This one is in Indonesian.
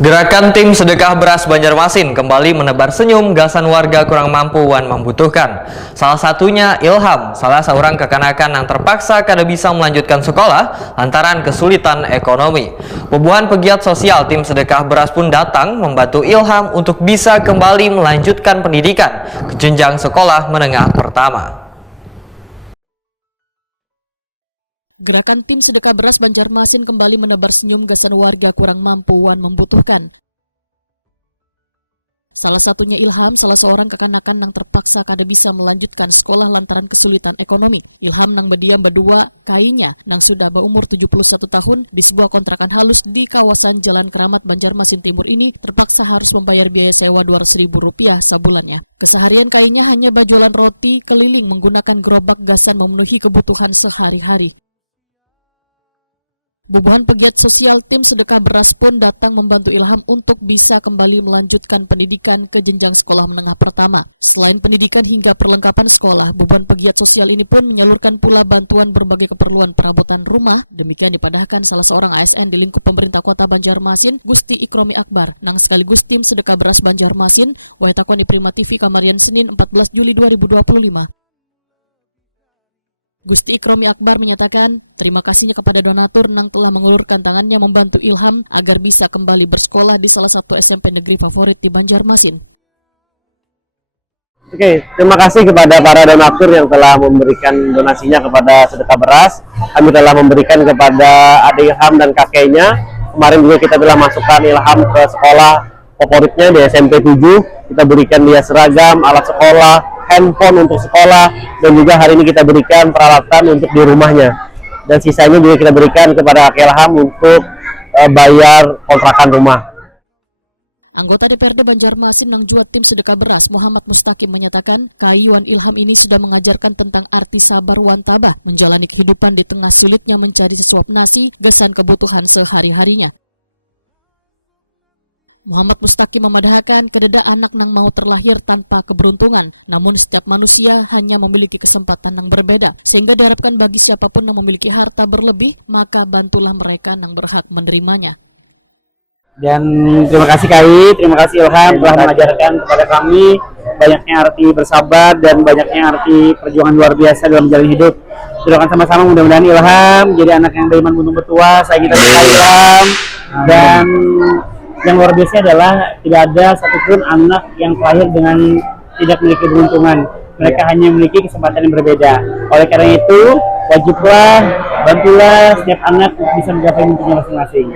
Gerakan tim sedekah beras Banjarmasin kembali menebar senyum gasan warga kurang mampu dan membutuhkan. Salah satunya Ilham, salah seorang kekanakan yang terpaksa kada bisa melanjutkan sekolah lantaran kesulitan ekonomi. Puluhan pegiat sosial tim sedekah beras pun datang membantu Ilham untuk bisa kembali melanjutkan pendidikan ke jenjang sekolah menengah pertama. Gerakan tim sedekah beras Banjarmasin kembali menebar senyum gasan warga kurang mampu dan membutuhkan. Salah satunya Ilham, salah seorang kekanakan yang terpaksa kada bisa melanjutkan sekolah lantaran kesulitan ekonomi. Ilham nang berdiam berdua kainya nang sudah berumur 71 tahun di sebuah kontrakan halus di kawasan Jalan Keramat Banjarmasin Timur ini terpaksa harus membayar biaya sewa Rp200.000 sebulannya. Keseharian kainya hanya berjualan roti keliling menggunakan gerobak gasan memenuhi kebutuhan sehari-hari. Bubuhan pegiat sosial tim sedekah beras pun datang membantu Ilham untuk bisa kembali melanjutkan pendidikan ke jenjang sekolah menengah pertama. Selain pendidikan hingga perlengkapan sekolah, bubuhan pegiat sosial ini pun menyalurkan pula bantuan berbagai keperluan perabotan rumah. Demikian dipadahkan salah seorang ASN di lingkup pemerintah kota Banjarmasin, Gusti Ikromi Akbar, nang sekaligus tim sedekah beras Banjarmasin, wahetakon di Prima TV Kamarian Senin 14 Juli 2025. Gusti Ikromi Akbar menyatakan terima kasihnya kepada donatur yang telah mengulurkan tangannya membantu Ilham agar bisa kembali bersekolah di salah satu SMP negeri favorit di Banjarmasin. Oke, terima kasih kepada para donatur yang telah memberikan donasinya kepada sedekah beras. Kami telah memberikan kepada adik Ilham dan kakeknya. Kemarin juga kita telah masukkan Ilham ke sekolah favoritnya di SMP 7. Kita berikan dia seragam, alat sekolah, handphone untuk sekolah, dan juga hari ini kita berikan peralatan untuk di rumahnya. Dan sisanya juga kita berikan kepada Ilham untuk bayar kontrakan rumah. Anggota DPRD Banjarmasin nang juat tim sedekah beras Muhammad Mustaqim menyatakan Wan Ilham ini sudah mengajarkan tentang arti sabar wan tabah, menjalani kehidupan di tengah sulitnya mencari sesuap nasi, gasan kebutuhan sehari-harinya. Muhammad Mustaqim memadahkan kededa anak nang mau terlahir tanpa keberuntungan, namun setiap manusia hanya memiliki kesempatan yang berbeda, sehingga diharapkan bagi siapapun yang memiliki harta berlebih, maka bantulah mereka yang berhak menerimanya. Dan terima kasih Kai, terima kasih Ilham telah mengajarkan kepada kami banyaknya arti bersabar dan banyaknya arti perjuangan luar biasa dalam menjalani hidup. Doakan sama-sama mudah-mudahan Ilham jadi anak yang beriman buntung bertuah, saya kita Ilham. Dan yang luar biasa adalah tidak ada satupun anak yang lahir dengan tidak memiliki keberuntungan. Mereka hanya memiliki kesempatan yang berbeda. Oleh karena itu, wajiblah bantulah setiap anak bisa mencapai mimpinya masing-masing.